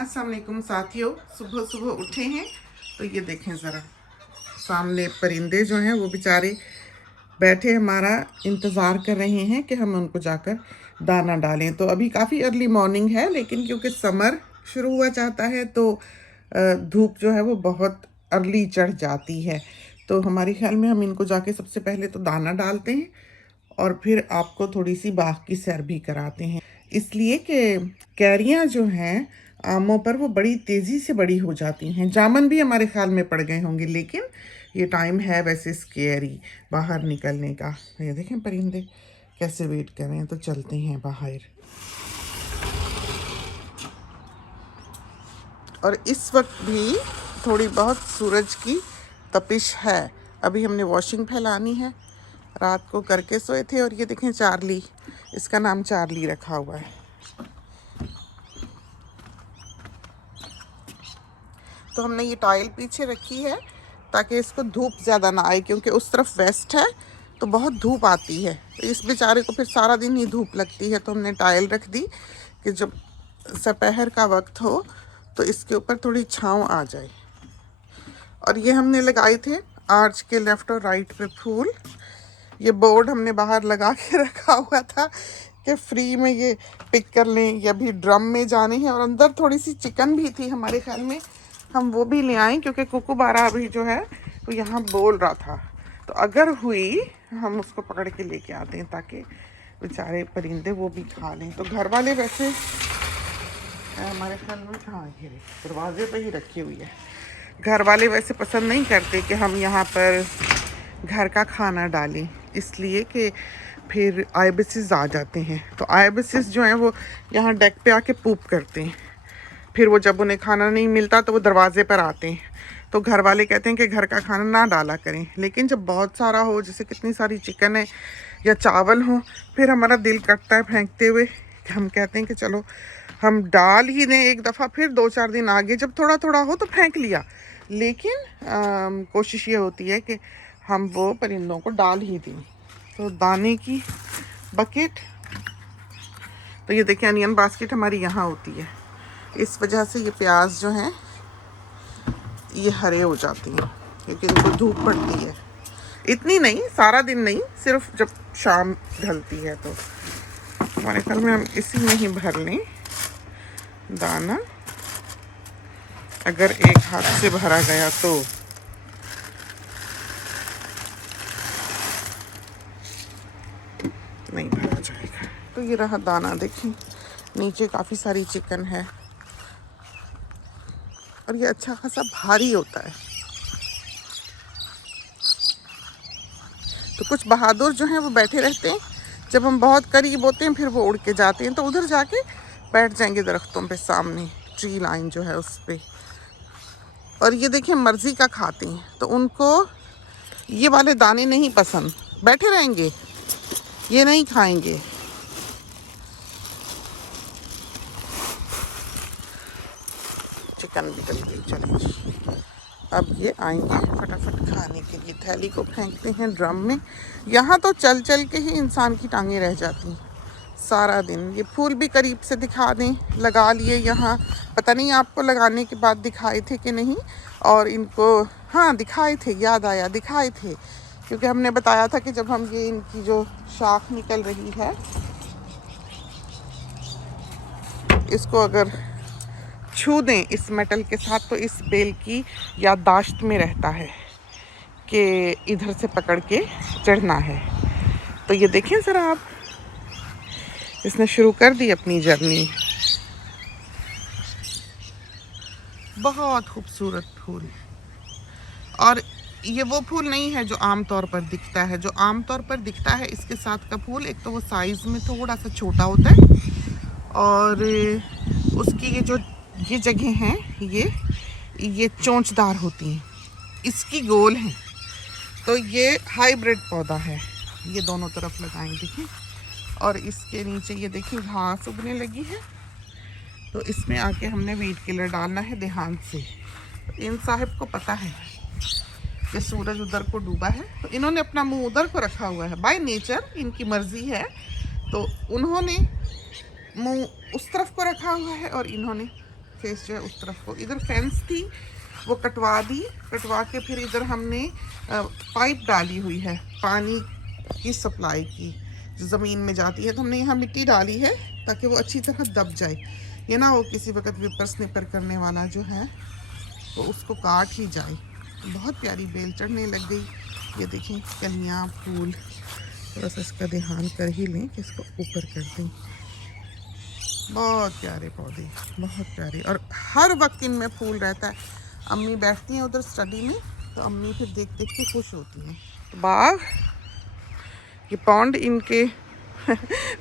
अस्सलाम वालेकुम साथियों, सुबह सुबह उठे हैं तो ये देखें ज़रा सामने परिंदे जो हैं वो बेचारे बैठे हमारा इंतज़ार कर रहे हैं कि हम उनको जाकर दाना डालें। तो अभी काफ़ी अर्ली मॉर्निंग है, लेकिन क्योंकि समर शुरू हुआ चाहता है तो धूप जो है वो बहुत अर्ली चढ़ जाती है। तो हमारे ख्याल में हम इनको जाके सबसे पहले तो दाना डालते हैं और फिर आपको थोड़ी सी बाग की सैर भी कराते हैं, इसलिए कि कैरियाँ जो हैं आमों पर वो बड़ी तेज़ी से बड़ी हो जाती हैं। जामुन भी हमारे ख्याल में पड़ गए होंगे, लेकिन ये टाइम है वैसे स्केरी बाहर निकलने का। ये देखें परिंदे कैसे वेट कर रहे हैं, तो चलते हैं बाहर। और इस वक्त भी थोड़ी बहुत सूरज की तपिश है। अभी हमने वॉशिंग फैलानी है, रात को करके सोए थे। और ये देखें चार्ली, इसका नाम चार्ली रखा हुआ है। तो हमने ये टाइल पीछे रखी है ताकि इसको धूप ज़्यादा ना आए, क्योंकि उस तरफ वेस्ट है तो बहुत धूप आती है। तो इस बेचारे को फिर सारा दिन ही धूप लगती है, तो हमने टाइल रख दी कि जब दोपहर का वक्त हो तो इसके ऊपर थोड़ी छांव आ जाए। और ये हमने लगाए थे आर्च के लेफ़्ट और राइट पे फूल। ये बोर्ड हमने बाहर लगा के रखा हुआ था कि फ्री में ये पिक कर लें, या भी ड्रम में जाने हैं। और अंदर थोड़ी सी चिकन भी थी हमारे ख्याल में, हम वो भी ले आए, क्योंकि कुकुबारा अभी जो है वो यहाँ बोल रहा था। तो अगर हुई हम उसको पकड़ के लेके आते हैं ताकि बेचारे परिंदे वो भी खा लें। तो घर वाले वैसे हमारे ख्याल में, हाँ ये दरवाजे पे ही रखी हुई है। घर वाले वैसे पसंद नहीं करते कि हम यहाँ पर घर का खाना डालें, इसलिए कि फिर आईबिसिस आ जाते हैं। तो आईबिसिस जो हैं वो यहाँ डेक पे आके पूप करते हैं, फिर वो जब उन्हें खाना नहीं मिलता तो वो दरवाजे पर आते हैं। तो घर वाले कहते हैं कि घर का खाना ना डाला करें। लेकिन जब बहुत सारा हो, जैसे कितनी सारी चिकन है या चावल हो, फिर हमारा दिल करता है फेंकते हुए। हम कहते हैं कि चलो हम डाल ही दें एक दफ़ा, फिर 2-4 दिन आगे जब थोड़ा थोड़ा हो तो फेंक लिया। लेकिन कोशिश ये होती है कि हम वो परिंदों को डाल ही दें। तो दाने की बकेट, तो ये देखिए अनियन बास्केट हमारी यहाँ होती है। इस वजह से ये प्याज जो हैं ये हरे हो जाती हैं, क्योंकि इनको धूप पड़ती है। इतनी नहीं, सारा दिन नहीं, सिर्फ जब शाम ढलती है। तो हमारे ख्याल में हम इसी में ही भर लें दाना। अगर एक हाथ से भरा गया तो नहीं भरा जाएगा। तो ये रहा दाना, देखिए नीचे काफ़ी सारी चिकन है और ये अच्छा खासा भारी होता है। तो कुछ बहादुर जो हैं वो बैठे रहते हैं, जब हम बहुत करीब होते हैं फिर वो उड़ के जाते हैं। तो उधर जाके बैठ जाएंगे दरख्तों पे, सामने ट्री लाइन जो है उस पे। और ये देखिए मर्ज़ी का खाते हैं, तो उनको ये वाले दाने नहीं पसंद, बैठे रहेंगे, ये नहीं खाएंगे। चिकन भी डल गई, चलिए अब ये आएंगे फटाफट खाने के लिए। थैली को फेंकते हैं ड्रम में। यहाँ तो चल चल के ही इंसान की टांगें रह जाती हैं सारा दिन। ये फूल भी करीब से दिखा दें, लगा लिए यहाँ, पता नहीं आपको लगाने के बाद दिखाए थे कि नहीं। और इनको हाँ दिखाए थे, याद आया दिखाए थे, क्योंकि हमने बताया था कि जब हम ये इनकी जो शाख निकल रही है इसको अगर छू दें इस मेटल के साथ, तो इस बेल की याददाश्त में रहता है कि इधर से पकड़ के चढ़ना है। तो ये देखें ज़रा आप, इसने शुरू कर दी अपनी जर्नी। बहुत खूबसूरत फूल। और ये वो फूल नहीं है जो आम तौर पर दिखता है। जो आम तौर पर दिखता है इसके साथ का फूल, एक तो वो साइज़ में थोड़ा सा छोटा होता है, और उसकी ये जगह हैं ये चोंचदार होती हैं, इसकी गोल हैं। तो ये हाइब्रिड पौधा है। ये दोनों तरफ लगाएं, देखिए। और इसके नीचे ये देखिए घास उगने लगी है, तो इसमें आके हमने वीड किलर डालना है ध्यान से। इन साहब को पता है कि सूरज उधर को डूबा है, तो इन्होंने अपना मुंह उधर को रखा हुआ है। बाय नेचर इनकी मर्जी है, तो उन्होंने मुंह उस तरफ को रखा हुआ है और इन्होंने फेस जो है उस तरफ को। इधर फेंस थी वो कटवा दी, कटवा के फिर इधर हमने पाइप डाली हुई है पानी की सप्लाई की जो ज़मीन में जाती है। तो हमने यहाँ मिट्टी डाली है ताकि वो अच्छी तरह दब जाए, ये ना हो किसी वक्त विपर स्निपर करने वाला जो है वो उसको काट ही जाए। बहुत प्यारी बेल चढ़ने लग गई। ये देखें कलियाँ फूल, थोड़ा सा इसका ध्यान कर ही लें कि इसको ऊपर कर दें। बहुत प्यारे पौधे, बहुत प्यारे, और हर वक्त इनमें फूल रहता है। अम्मी बैठती हैं उधर स्टडी में तो अम्मी फिर देख देख के खुश होती हैं। तो बाग, ये पौंड इनके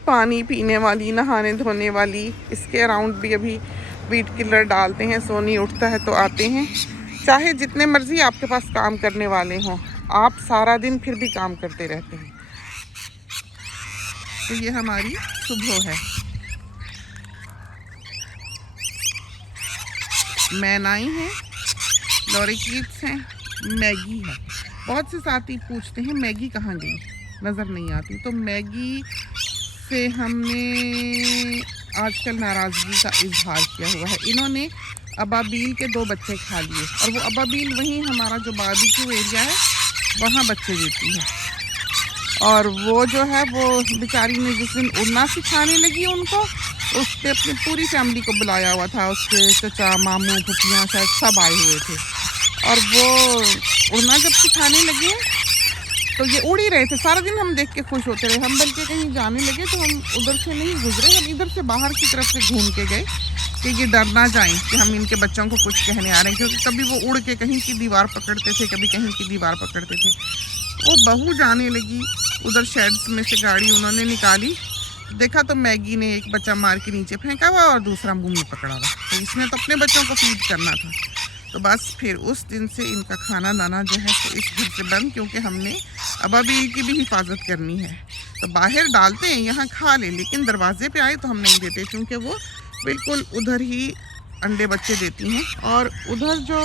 पानी पीने वाली, नहाने धोने वाली, इसके अराउंड भी अभी वीट किलर डालते हैं। सोनी उठता है तो आते हैं, चाहे जितने मर्जी आपके पास काम करने वाले हों, आप सारा दिन फिर भी काम करते रहते हैं। तो ये हमारी सुबह है। मैनाई है, लॉरिकीट्स हैं, मैगी है। बहुत से साथी पूछते हैं मैगी कहाँ गई, नज़र नहीं आती। तो मैगी से हमने आजकल नाराज़गी का इजहार किया हुआ है। इन्होंने अबाबील के 2 बच्चे खा लिए, और वो अबाबील वहीं हमारा जो बारबेक्यू एरिया है वहाँ बच्चे देती है। और वो जो है वो बेचारी ने जिस दिन उड़ना सिखाने लगी उनको, उसने अपनी पूरी फैमिली को बुलाया हुआ था, उसके चचा मामू फुफियाँ शायद सब आए हुए थे। और वो उड़ना जब सिखाने लगे तो ये उड़ ही रहे थे। सारा दिन हम देख के खुश होते रहे। हम बल्कि कहीं जाने लगे तो हम उधर से नहीं गुजरे, हम इधर से बाहर की तरफ से घूम के गए कि ये डर ना जाएं कि हम इनके बच्चों को कुछ कहने आ रहे हैं। क्योंकि कभी वो उड़ के कहीं की दीवार पकड़ते थे, कभी कहीं की दीवार पकड़ते थे। वो बहू जाने लगी उधर, शेड्स में से गाड़ी उन्होंने निकाली, देखा तो मैगी ने एक बच्चा मार के नीचे फेंका हुआ और दूसरा मुंह में पकड़ा हुआ। तो इसने तो अपने बच्चों को फीड करना था। तो बस फिर उस दिन से इनका खाना दाना जो है तो इस घर से बंद, क्योंकि हमने अबाबील की भी हिफाजत करनी है। तो बाहर डालते हैं, यहाँ खा ले, लेकिन दरवाजे पे आए तो हम नहीं देते, क्योंकि वो बिल्कुल उधर ही अंडे बच्चे देती हैं। और उधर जो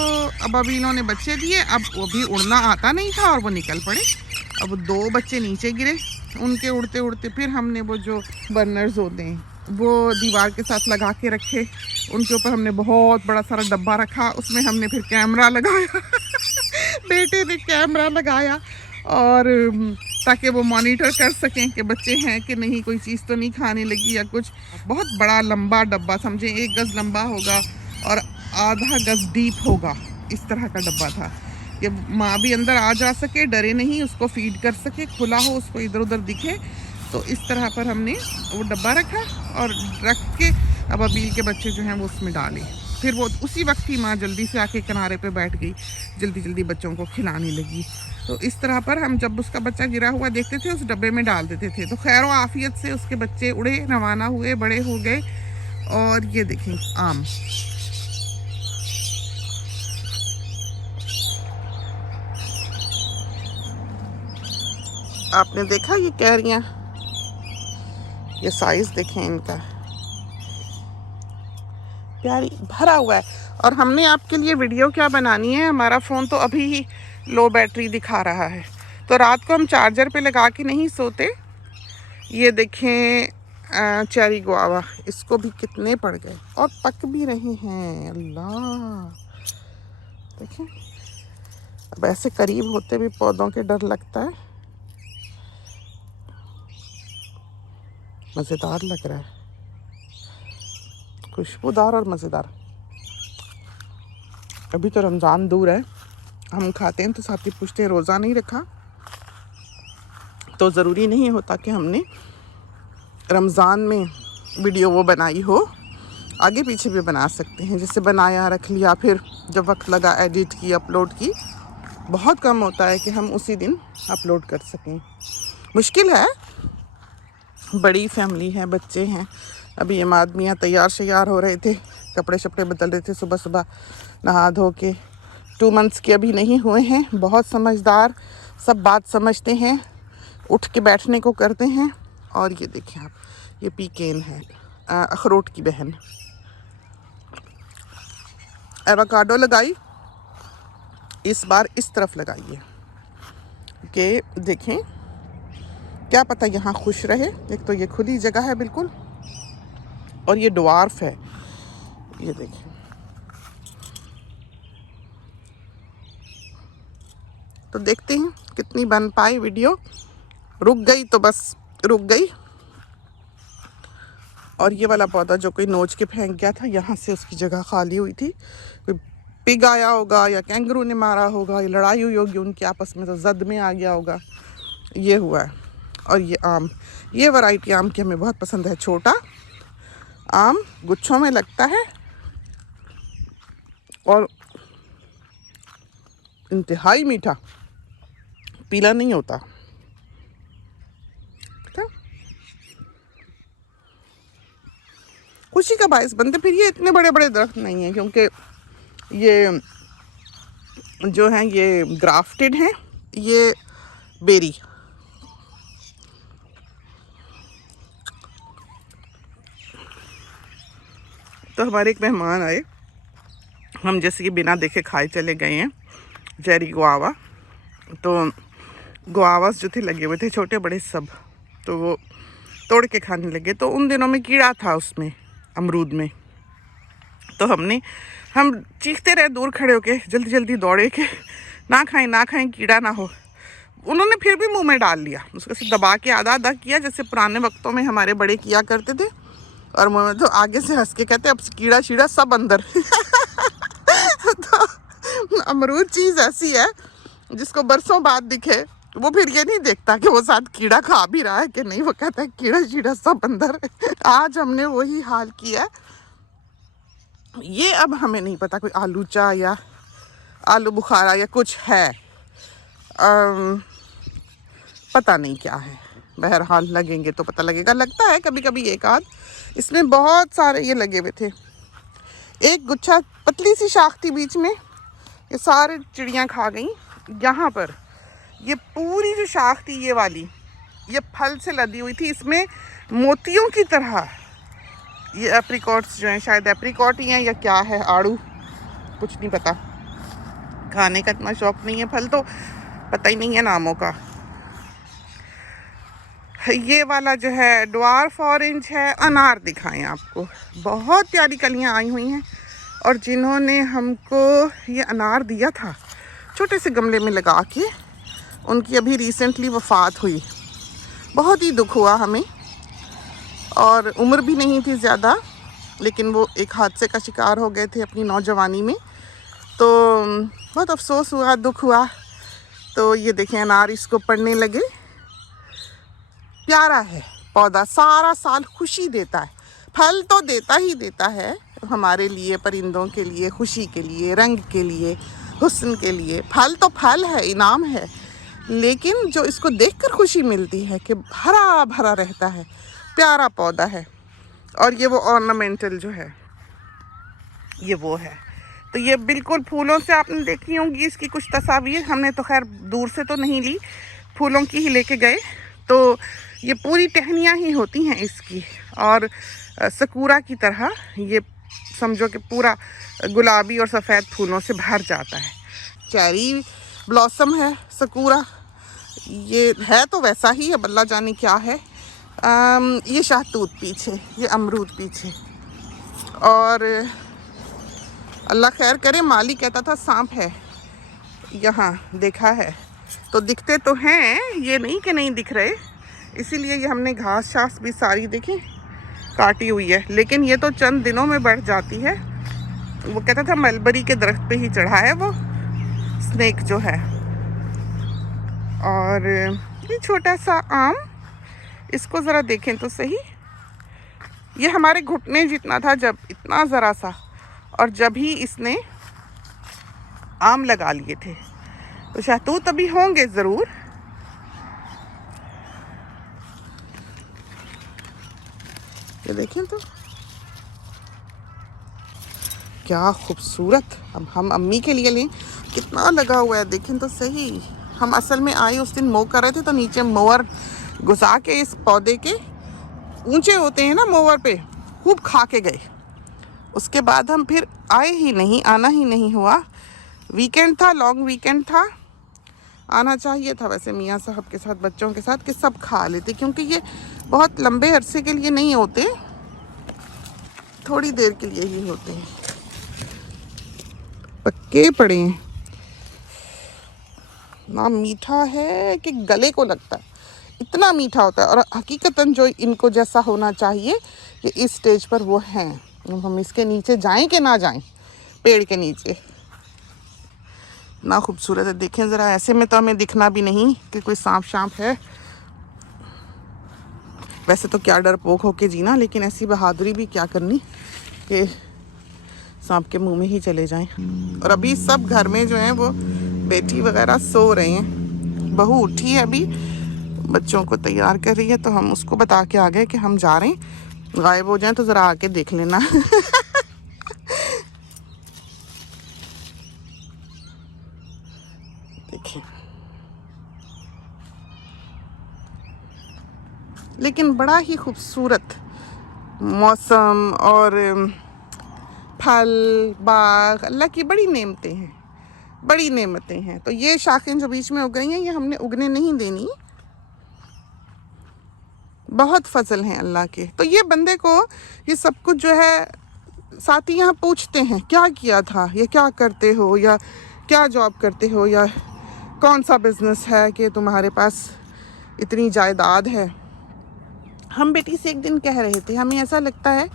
अबाबीलों ने बच्चे दिए, अब वो भी उड़ना आता नहीं था और वो निकल पड़े। अब 2 बच्चे नीचे गिरे, उनके उड़ते उड़ते फिर हमने वो जो बर्नर्स होते हैं वो दीवार के साथ लगा के रखे, उनके ऊपर हमने बहुत बड़ा सारा डब्बा रखा, उसमें हमने फिर कैमरा लगाया बेटे ने कैमरा लगाया, और ताकि वो मॉनिटर कर सकें कि बच्चे हैं कि नहीं, कोई चीज़ तो नहीं खाने लगी या कुछ। बहुत बड़ा लंबा डब्बा, समझे 1 गज़ लंबा होगा और आधा गज़ डीप होगा, इस तरह का डब्बा था कि माँ भी अंदर आ जा सके, डरे नहीं, उसको फीड कर सके, खुला हो, उसको इधर उधर दिखे। तो इस तरह पर हमने वो डब्बा रखा और रख के अबाबील के बच्चे जो हैं वो उसमें डाले। फिर वो उसी वक्त ही माँ जल्दी से आके किनारे पे बैठ गई, जल्दी जल्दी बच्चों को खिलाने लगी। तो इस तरह पर हम जब उसका बच्चा गिरा हुआ देखते थे उस डब्बे में डाल देते थे। तो खैर आफियत से उसके बच्चे उड़े, रवाना हुए, बड़े हो गए। और ये देखें आम, आपने देखा ये कैरियाँ, ये साइज देखें इनका, प्यारी भरा हुआ है। और हमने आपके लिए वीडियो क्या बनानी है, हमारा फ़ोन तो अभी ही लो बैटरी दिखा रहा है, तो रात को हम चार्जर पे लगा के नहीं सोते। ये देखें चेरी गुआवा, इसको भी कितने पड़ गए और पक भी रहे हैं। अल्लाह, देखें अब ऐसे करीब होते भी पौधों के डर लगता है। मज़ेदार लग रहा है, खुशबूदार और मज़ेदार। अभी तो रमज़ान दूर है, हम खाते हैं तो साथी पूछते हैं रोज़ा नहीं रखा, तो ज़रूरी नहीं होता कि हमने रमज़ान में वीडियो वो बनाई हो, आगे पीछे भी बना सकते हैं। जैसे बनाया रख लिया, फिर जब वक्त लगा एडिट की, अपलोड की, बहुत कम होता है कि हम उसी दिन अपलोड कर सकें। मुश्किल है, बड़ी फैमिली है, बच्चे हैं। अभी ये आदमियाँ तैयार शैयार हो रहे थे, कपड़े शपड़े बदल रहे थे सुबह सुबह नहा धो के। 2 मंथ्स के अभी नहीं हुए हैं, बहुत समझदार, सब बात समझते हैं, उठ के बैठने को करते हैं। और ये देखें आप, ये पीकेन है, अखरोट की बहन। एवोकाडो लगाई, इस बार इस तरफ लगाइए कि देखें क्या पता यहाँ खुश रहे। एक तो ये खुली जगह है बिल्कुल, और ये ड्वार्फ है, ये देखें तो देखते हैं कितनी बन पाई वीडियो। रुक गई तो बस रुक गई। और ये वाला पौधा जो कोई नोच के फेंक गया था, यहाँ से उसकी जगह खाली हुई थी। कोई पिग आया होगा या कैंगरू ने मारा होगा या लड़ाई हुई होगी उनकी आपस में, तो जद में आ गया होगा, ये हुआ है। और ये आम, ये वैरायटी आम की हमें बहुत पसंद है। छोटा आम गुच्छों में लगता है और इंतहाई मीठा, पीला नहीं होता। खुशी का बायस बनते। फिर ये इतने बड़े बड़े दरख्त नहीं हैं क्योंकि ये जो हैं ये ग्राफ्टेड हैं। ये बेरी, तो हमारे एक मेहमान आए, हम जैसे कि बिना देखे खाए चले गए हैं। जेरी गुआवा, तो गुआवास जो थे लगे हुए थे छोटे बड़े सब, तो वो तोड़ के खाने लगे। तो उन दिनों में कीड़ा था उसमें, अमरूद में। तो हम चीखते रहे दूर खड़े होके, जल्दी जल्दी दौड़े कि ना खाएं कीड़ा ना हो। उन्होंने फिर भी मुंह में डाल लिया, उसको से दबा के आधा आधा किया जैसे पुराने वक्तों में हमारे बड़े किया करते थे। और मुंह में तो आगे से हंस के कहते अब कीड़ा शीड़ा सब अंदर। तो अमरूद चीज़ ऐसी है जिसको बरसों बाद दिखे, वो फिर ये नहीं देखता कि वो साथ कीड़ा खा भी रहा है कि नहीं, वो कहता है कीड़ा शीड़ा सब अंदर। आज हमने वही हाल किया। ये अब हमें नहीं पता कोई आलूचा या आलू बुखारा या कुछ है, पता नहीं क्या है। बहरहाल लगेंगे तो पता लगेगा। लगता है कभी कभी एक आध, इसमें बहुत सारे ये लगे हुए थे। एक गुच्छा पतली सी शाख थी बीच में, ये सारे चिड़ियाँ खा गई। यहाँ पर ये पूरी जो शाख थी ये वाली, ये फल से लदी हुई थी। इसमें मोतियों की तरह ये एप्रिकॉट्स जो हैं, शायद एप्रिकॉट ही हैं या क्या है, आड़ू, कुछ नहीं पता। खाने का इतना शौक नहीं है, फल तो पता ही नहीं है नामों का। ये वाला जो है ड्वार्फ ऑरेंज है। अनार दिखाएं आपको, बहुत प्यारी कलियां आई हुई हैं। और जिन्होंने हमको ये अनार दिया था छोटे से गमले में लगा के, उनकी अभी रिसेंटली वफ़ात हुई। बहुत ही दुख हुआ हमें, और उम्र भी नहीं थी ज़्यादा, लेकिन वो एक हादसे का शिकार हो गए थे अपनी नौजवानी में। तो बहुत अफसोस हुआ, दुख हुआ। तो ये देखें अनार इसको पड़ने लगे। प्यारा है पौधा, सारा साल खुशी देता है। फल तो देता ही देता है हमारे लिए, परिंदों के लिए, खुशी के लिए, रंग के लिए, हुस्न के लिए। फल तो फल है, इनाम है। लेकिन जो इसको देखकर खुशी मिलती है कि हरा भरा रहता है, प्यारा पौधा है। और ये वो ऑर्नामेंटल जो है, ये वो है। तो ये बिल्कुल फूलों से आपने देखी होंगी इसकी कुछ तस्वीर, हमने तो खैर दूर से तो नहीं ली, फूलों की ही लेके गए। तो ये पूरी टहनियाँ ही होती हैं इसकी, और सकुरा की तरह ये समझो कि पूरा गुलाबी और सफ़ेद फूलों से भर जाता है। चेरी ब्लॉसम है सकुरा, ये है तो वैसा ही है, अल्लाह जाने क्या है। ये शहतूत पीछे, ये अमरूद पीछे। और अल्लाह खैर करे, माली कहता था सांप है यहाँ, देखा है तो दिखते तो हैं, ये नहीं कि नहीं दिख रहे। इसीलिए ये हमने घास शास भी सारी देखी काटी हुई है। लेकिन ये तो चंद दिनों में बढ़ जाती है। वो कहता था मलबरी के दरख्त पे ही चढ़ा है वो स्नेक जो है। और ये छोटा सा आम, इसको ज़रा देखें तो सही, ये हमारे घुटने जितना था जब, इतना ज़रा सा, और जब ही इसने आम लगा लिए थे। तो शहतूत अभी होंगे ज़रूर। ये देखें तो क्या खूबसूरत। अब हम अम्मी के लिए लें, कितना लगा हुआ है, देखें तो सही। हम असल में आए उस दिन मो कर रहे थे, तो नीचे मोवर घुसा के इस पौधे के, ऊंचे होते हैं ना मोवर पे, खूब खा के गए। उसके बाद हम फिर आए ही नहीं, आना ही नहीं हुआ। वीकेंड था, लॉन्ग वीकेंड था, आना चाहिए था वैसे मियाँ साहब के साथ, बच्चों के साथ, कि सब खा लेते, क्योंकि ये बहुत लंबे अरसे के लिए नहीं होते, थोड़ी देर के लिए ही होते हैं। पक्के पड़े हैं। ना मीठा है कि गले को लगता है, इतना मीठा होता है। और हकीकतन जो इनको जैसा होना चाहिए कि इस स्टेज पर वो हैं। हम इसके नीचे जाएं कि ना जाएं, पेड़ के नीचे। ना खूबसूरत है, देखें ज़रा। ऐसे में तो हमें दिखना भी नहीं कि कोई सांप शांप है। वैसे तो क्या डरपोक होके जीना, लेकिन ऐसी बहादुरी भी क्या करनी कि सांप के मुंह में ही चले जाएं। और अभी सब घर में जो हैं वो बेटी वगैरह सो रहे हैं। बहू उठी है अभी, बच्चों को तैयार कर रही है, तो हम उसको बता के आ गए कि हम जा रहे हैं। गायब हो जाएं तो ज़रा आके देख लेना। देखिए, लेकिन बड़ा ही खूबसूरत मौसम और फल बाग, अल्लाह की बड़ी नेमतें हैं, बड़ी नेमतें हैं। तो ये शाखें जो बीच में उग रही हैं, ये हमने उगने नहीं देनी। बहुत फजल हैं अल्लाह के। तो ये बंदे को ये सब कुछ जो है, साथी यहाँ पूछते हैं क्या किया था, ये क्या करते हो, या क्या जॉब करते हो, या कौन सा बिजनेस है कि तुम्हारे पास इतनी जायदाद है। हम बेटी से एक दिन कह रहे थे, हमें ऐसा लगता है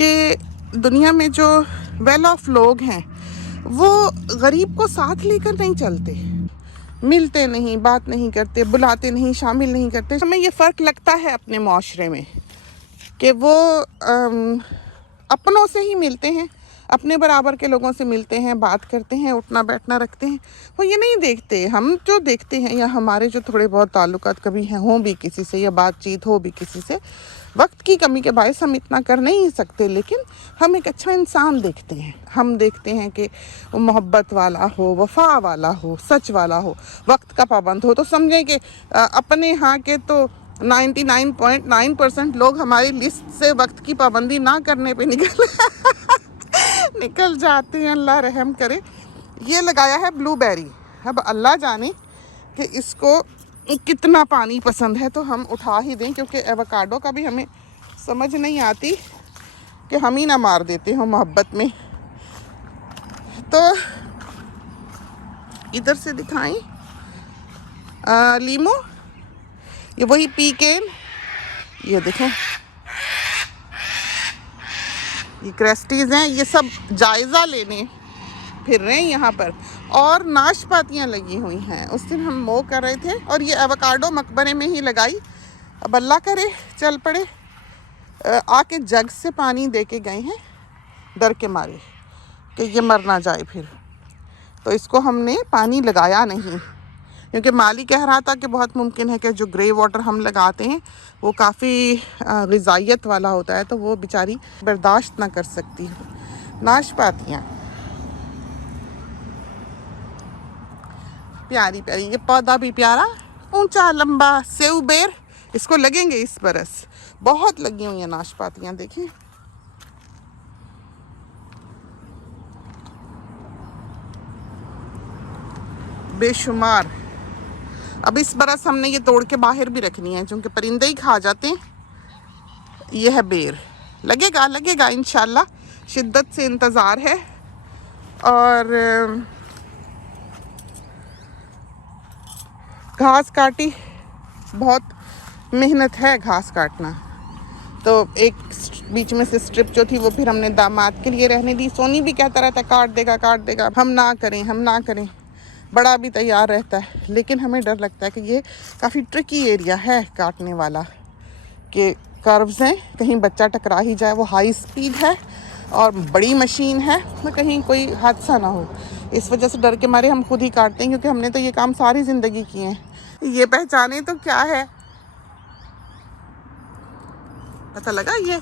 कि दुनिया में जो वेल ऑफ लोग हैं वो गरीब को साथ लेकर नहीं चलते, मिलते नहीं, बात नहीं करते, बुलाते नहीं, शामिल नहीं करते। हमें ये फ़र्क लगता है अपने माशरे में कि वो अपनों से ही मिलते हैं, अपने बराबर के लोगों से मिलते हैं, बात करते हैं, उठना बैठना रखते हैं। वो ये नहीं देखते। हम जो देखते हैं, या हमारे जो थोड़े बहुत ताल्लुकात कभी हैं, हों भी किसी से, या बातचीत हो भी किसी से, वक्त की कमी के बायस हम इतना कर नहीं सकते, लेकिन हम एक अच्छा इंसान देखते हैं। हम देखते हैं कि वो मोहब्बत वाला हो, वफा वाला हो, सच वाला हो, वक्त का पाबंद हो। तो समझें कि अपने यहाँ के तो 99.9% लोग हमारी लिस्ट से वक्त की पाबंदी ना करने पे निकल जाते हैं। अल्लाह रहम करे। ये लगाया है ब्लूबेरी। अब अल्लाह जाने कि इसको कितना पानी पसंद है, तो हम उठा ही दें, क्योंकि एवोकाडो का भी हमें समझ नहीं आती कि हम ही ना मार देते हो मोहब्बत में। तो इधर से दिखाएं, लीमू, ये वही पीकेन, ये देखें, ये क्रेस्टीज हैं। ये सब जायज़ा लेने फिर रहे हैं यहाँ पर। और नाशपातियाँ लगी हुई हैं। उस दिन हम मो कर रहे थे, और ये एवोकाडो मकबरे में ही लगाई। अब अल्लाह करे चल पड़े। आके जग से पानी दे के गए हैं, डर के मारे कि ये मर ना जाए फिर। तो इसको हमने पानी लगाया नहीं, क्योंकि माली कह रहा था कि बहुत मुमकिन है कि जो ग्रे वाटर हम लगाते हैं वो काफ़ी ग़िज़ाइयत वाला होता है, तो वो बेचारी बर्दाश्त ना कर सकती। नाशपातियाँ प्यारी प्यारी, ये पौधा भी प्यारा, ऊंचा लंबा, सेव बेर इसको लगेंगे इस बरस। बहुत लगी हुई हैं नाशपातियाँ, देखिए। बेशुमार। अब इस बरस हमने ये तोड़ के बाहर भी रखनी है, क्योंकि परिंदे ही खा जाते हैं। ये है बेर, लगेगा लगेगा इंशाल्लाह। शिद्दत से इंतज़ार है। और घास काटी, बहुत मेहनत है घास काटना। तो एक बीच में से स्ट्रिप जो थी वो फिर हमने दामाद के लिए रहने दी। सोनी भी कहता रहता काट देगा काट देगा, हम ना करें हम ना करें। बड़ा भी तैयार रहता है, लेकिन हमें डर लगता है कि ये काफ़ी ट्रिकी एरिया है काटने वाला, कि कर्व्स हैं, कहीं बच्चा टकरा ही जाए। वो हाई स्पीड है और बड़ी मशीन है, तो कहीं कोई हादसा ना हो। इस वजह से डर के मारे हम खुद ही काटते हैं, क्योंकि हमने तो ये काम सारी ज़िंदगी किए हैं। ये पहचाने तो क्या है, पता लगा ये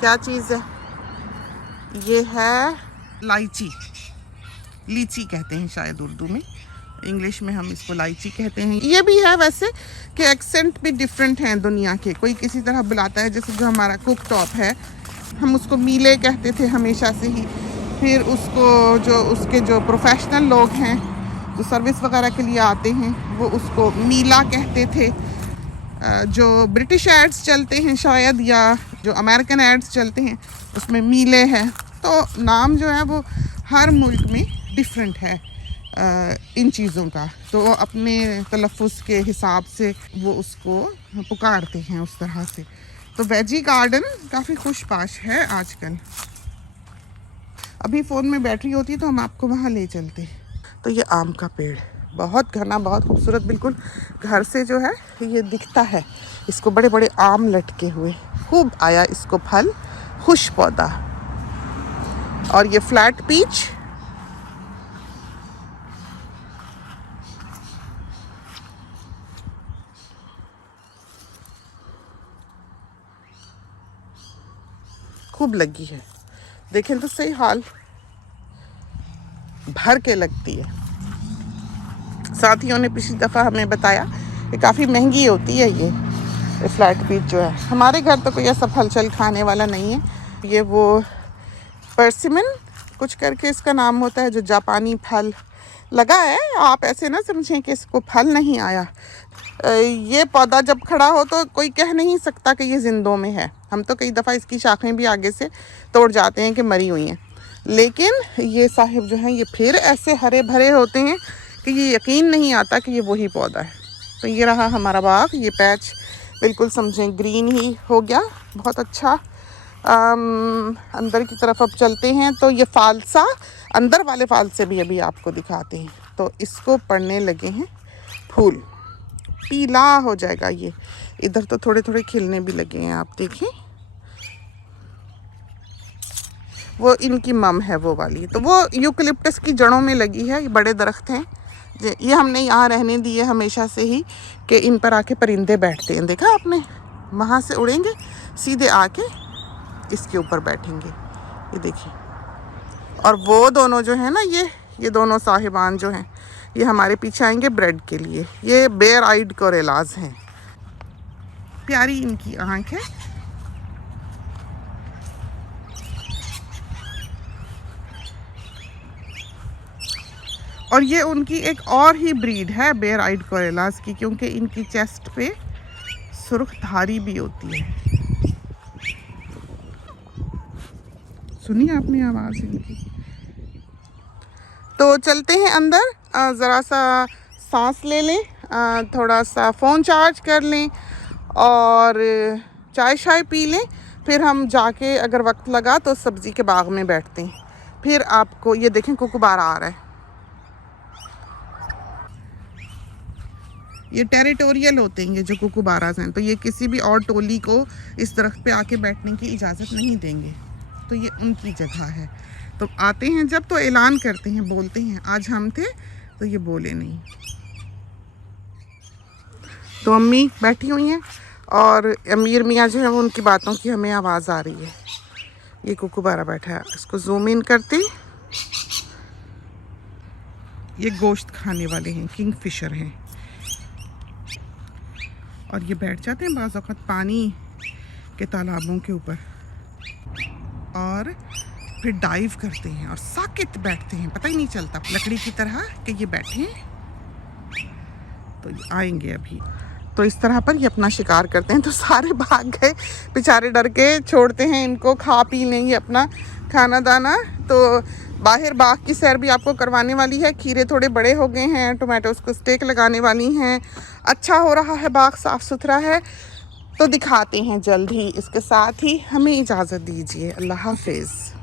क्या चीज़ है? ये है लाइची, लीची कहते हैं शायद उर्दू में, इंग्लिश में हम इसको लाइची कहते हैं। ये भी है वैसे कि एक्सेंट भी डिफरेंट हैं दुनिया के, कोई किसी तरह बुलाता है। जैसे जो हमारा कुक टॉप है, हम उसको मीले कहते थे हमेशा से ही। फिर उसको जो उसके जो प्रोफेशनल लोग हैं जो सर्विस वगैरह के लिए आते हैं, वो उसको मीला कहते थे। जो ब्रिटिश एड्स चलते हैं शायद, या जो अमेरिकन एड्स चलते हैं, उसमें मीले है। तो नाम जो है वो हर मुल्क में डिफरेंट है इन चीज़ों का, तो अपने तलफ़ुज़ के हिसाब से वो उसको पुकारते हैं उस तरह से। तो वेजी गार्डन काफ़ी खुशपाश है आजकल। अभी फ़ोन में बैटरी होती तो हम आपको वहाँ ले चलते। तो ये आम का पेड़ बहुत घना, बहुत खूबसूरत, बिल्कुल घर से जो है ये दिखता है। इसको बड़े बड़े आम लटके हुए, खूब आया इसको फल, खुश पौधा। और ये फ्लैट पीच, खूब लगी है, देखें तो सही, हाल भर के लगती है। साथियों ने पिछली दफ़ा हमें बताया कि काफ़ी महंगी होती है ये फ्लैट पीच जो है। हमारे घर तो कोई ऐसा फल चल खाने वाला नहीं है। ये वो पर्सिमन कुछ करके इसका नाम होता है, जो जापानी फल लगा है। आप ऐसे ना समझें कि इसको फल नहीं आया। ये पौधा जब खड़ा हो तो कोई कह नहीं सकता कि ये जिंदों में है। हम तो कई दफ़ा इसकी शाखें भी आगे से तोड़ जाते हैं कि मरी हुई हैं, लेकिन ये साहिब जो हैं ये फिर ऐसे हरे भरे होते हैं कि ये यकीन नहीं आता कि ये वही पौधा है। तो ये रहा हमारा बाग, ये पैच बिल्कुल समझें ग्रीन ही हो गया, बहुत अच्छा। अंदर की तरफ अब चलते हैं तो ये फालसा, अंदर वाले फालसे भी अभी आपको दिखाते हैं। तो इसको पड़ने लगे हैं फूल, पीला हो जाएगा ये। इधर तो थोड़े थोड़े खिलने भी लगे हैं, आप देखें। वो इनकी मम है वो वाली, तो वो यूकलिप्टस की जड़ों में लगी है। ये बड़े दरख्त हैं, ये हमने यहाँ रहने दिए हमेशा से ही कि इन पर आके परिंदे बैठते हैं। देखा आपने, वहाँ से उड़ेंगे सीधे आके इसके ऊपर बैठेंगे, ये देखिए। और वो दोनों जो है ना, ये दोनों साहिबान जो हैं, ये हमारे पीछे आएंगे ब्रेड के लिए। ये बेयर आइड कोरेलाज हैं, प्यारी इनकी आँख है। और ये उनकी एक और ही ब्रीड है बेयर आइड कोरेलाज की, क्योंकि इनकी चेस्ट पे सुर्ख धारी भी होती है। सुनी आपने आवाज़ इनकी। तो चलते हैं अंदर, ज़रा सा सांस ले लें, थोड़ा सा फ़ोन चार्ज कर लें और चाय शाय पी लें। फिर हम जाके अगर वक्त लगा तो सब्ज़ी के बाग में बैठते हैं। फिर आपको ये देखें कुकुबारा आ रहा है। ये टेरिटोरियल होते हैं ये जो कुकुबाराज हैं, तो ये किसी भी और टोली को इस दरख्त पे आके बैठने की इजाज़त नहीं देंगे। तो ये उनकी जगह है। तो आते हैं जब तो ऐलान करते हैं, बोलते हैं। आज हम थे तो ये बोले नहीं। तो अम्मी बैठी हुई हैं और अमीर मियाँ जो है वो उनकी बातों की हमें आवाज़ आ रही है। ये कुकुबारा बैठा है, इसको जूम इन करते। ये गोश्त खाने वाले हैं, किंगफिशर हैं। और ये बैठ जाते हैं बाज़ औक़ात पानी के तालाबों के ऊपर और फिर डाइव करते हैं और साकित बैठते हैं, पता ही नहीं चलता, लकड़ी की तरह कि ये बैठे हैं। तो ये आएंगे अभी। तो इस तरह पर ये अपना शिकार करते हैं। तो सारे भाग गए बेचारे, डर के छोड़ते हैं इनको, खा पी लेंगे अपना खाना दाना। तो बाहर बाग की सैर भी आपको करवाने वाली है। खीरे थोड़े बड़े हो गए हैं, टोमेटोज़ को स्टेक लगाने वाली हैं। अच्छा हो रहा है, बाग साफ़ सुथरा है। तो दिखाते हैं जल्द ही। इसके साथ ही हमें इजाज़त दीजिए। अल्लाह हाफिज़।